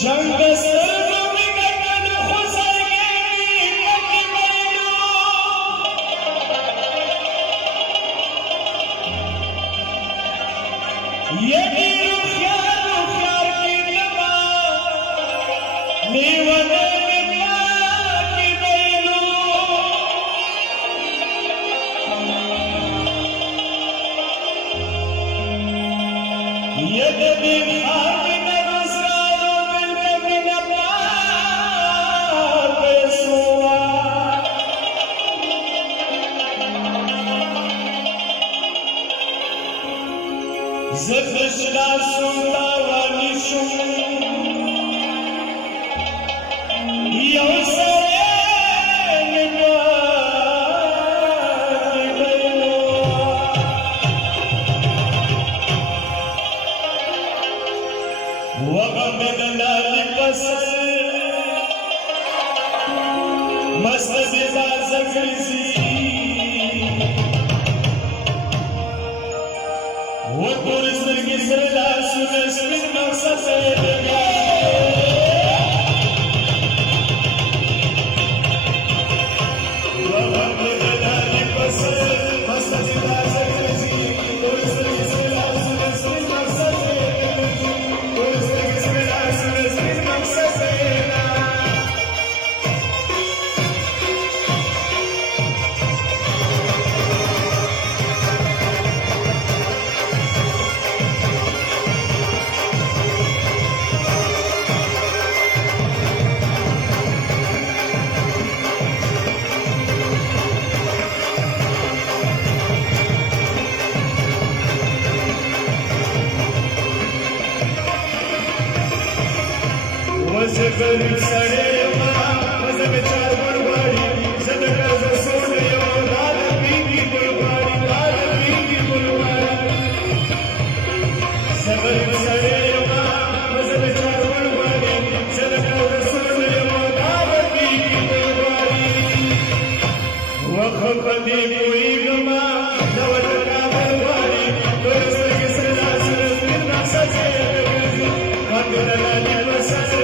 जंग सर्व विघटन खुसरगे पति मैलो ये गिरु ख्याल की लबा नीवन निम्या की मैलो ये देवी Zıkışlar sultavani şum Yavsarene gâri beylo Vaga bedalali pasar Mast biza zakrizi वो पुरुष की सदा सुनस्मित मकसद से Gönül sarayıma, kızı biçar bulvari, zıdı kızı soruyor, lal bilgi bulvari, lal bilgi bulvari. Gönül sarayıma, kızı biçar bulvari, zıdı kızı soruyor, lal bilgi bulvari. Vakıf kadi uyuma, davat ka bulvari, kızı kızı nasıl bir maksat sevdi, kandıralani pasar.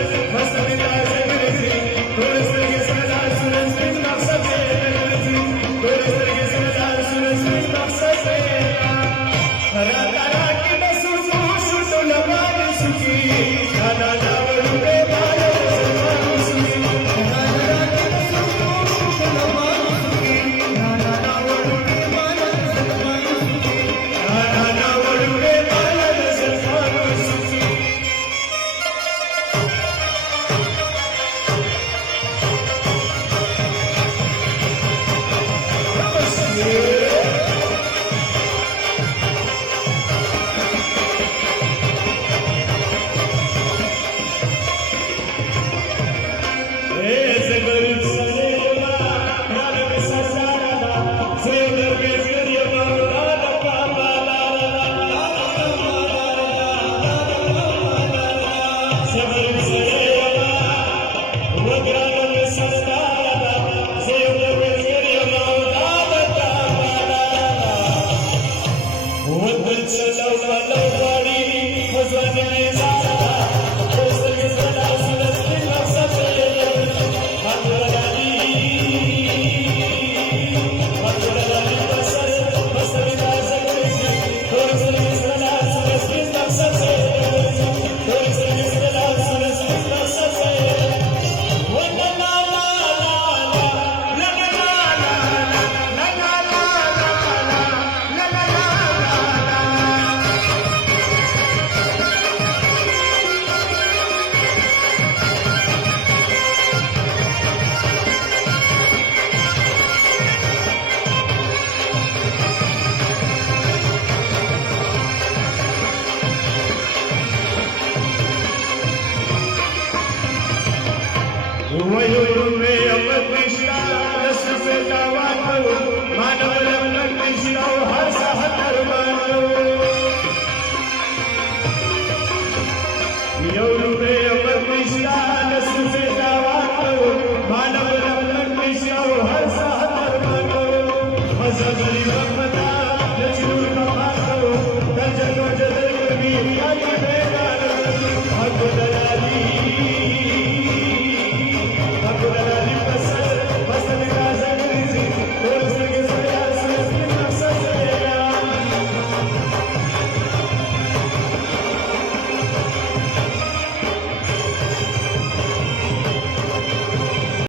Yo,